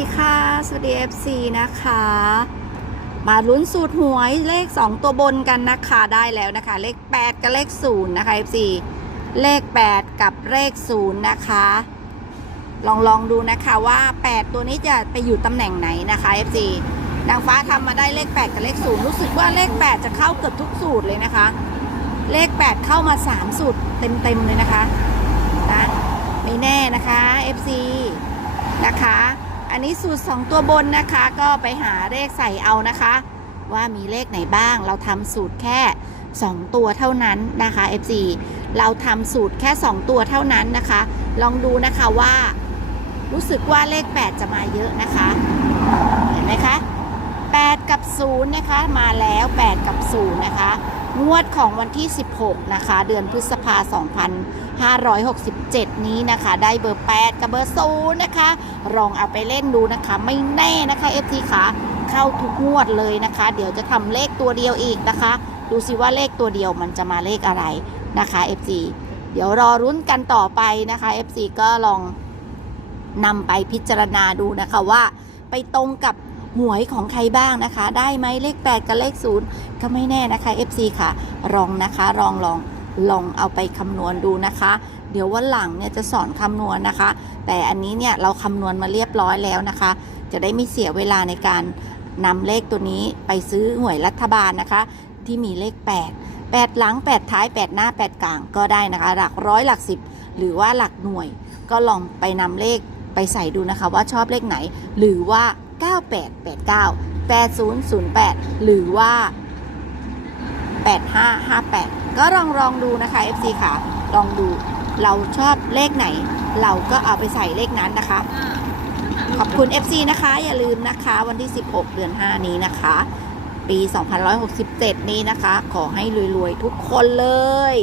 ดีค่ะ สวัสดี FC นะคะ มาลุ้นสูตรหวยเลข 2 ตัวบนกันนะคะได้แล้วนะคะ เลข 8 กับเลข 0 นะคะ FC เลข 8 กับเลข 0 นะคะ ลองลองดูนะคะว่า 8 ตัวนี้จะไปอยู่ตำแหน่งไหนนะคะ FC นางฟ้าทำมาได้เลข 8 กับเลข 0 รู้สึกว่าเลข 8 จะเข้าเกือบทุกสูตรเลยนะคะ เลข 8 เข้ามา 3 สูตรเต็มๆเลยนะคะนะไม่แน่นะคะ FC นะคะ อันนี้สูตร 2 ตัวบนนะคะ ก็ไปหาเลขใส่เอานะคะ ว่ามีเลขไหนบ้าง เราทำสูตรแค่ 2 ตัวเท่านั้นนะคะ FC เราทำสูตรแค่ 2 ตัวเท่านั้นนะคะ ลองดูนะคะว่า รู้สึกว่าเลข 8 จะมาเยอะนะคะเห็นไหม 0นะคะ มาแล้ว 8 กับ 0 นะคะ งวดของวันที่ 16 นะคะ เดือนพฤษภา2567 นี้นะคะ ได้เบอร์ 8 กับเบอร์ 0 นะคะ ลองเอาไปเล่นดูนะคะ ไม่แน่นะคะ FT ค่ะ เข้าทุกงวดเลยนะคะ เดี๋ยวจะทำเลขตัวเดียวอีกนะคะ ดูสิว่าเลขตัวเดียวมันจะมาเลขอะไรนะคะ FG เดี๋ยวรอรุ้นกันต่อไปนะคะ FC ก็ลองนำไปพิจารณาดูนะคะว่า ไปตรงกับ หวยของใครบ้างนะคะ ได้ไหมเลข 8 กับเลข 0 ก็ไม่แน่นะคะ FC ค่ะ ลองนะคะลองลองลองเอาไปคำนวณดูนะคะ เดี๋ยววันหลังเนี่ยจะสอนคำนวณนะคะ แต่อันนี้เนี่ยเราคำนวณมาเรียบร้อยแล้วนะคะ จะได้ไม่เสียเวลาในการนำเลขตัวนี้ไปซื้อหวยรัฐบาลนะคะ ที่มีเลข 8 8 หลัง 8 ท้าย 8 หน้า 8 กลางก็ได้นะคะ หลักร้อยหลักสิบหรือว่าหลักหน่วย ก็ลองไปนำเลขไปใส่ดูนะคะ ว่าชอบเลขไหน หรือว่า 9889 8008 หรือว่า 8558 ก็ลองลองดูนะคะ FC ค่ะ ลองดูเราชอบเลขไหน เราก็เอาไปใส่เลขนั้นนะคะ ขอบคุณ FC นะคะ อย่าลืมนะคะ วันที่ 16 เดือน 5 นี้นะคะ ปี2567 นี้นะคะ ขอให้รวย ๆ ทุกคนเลย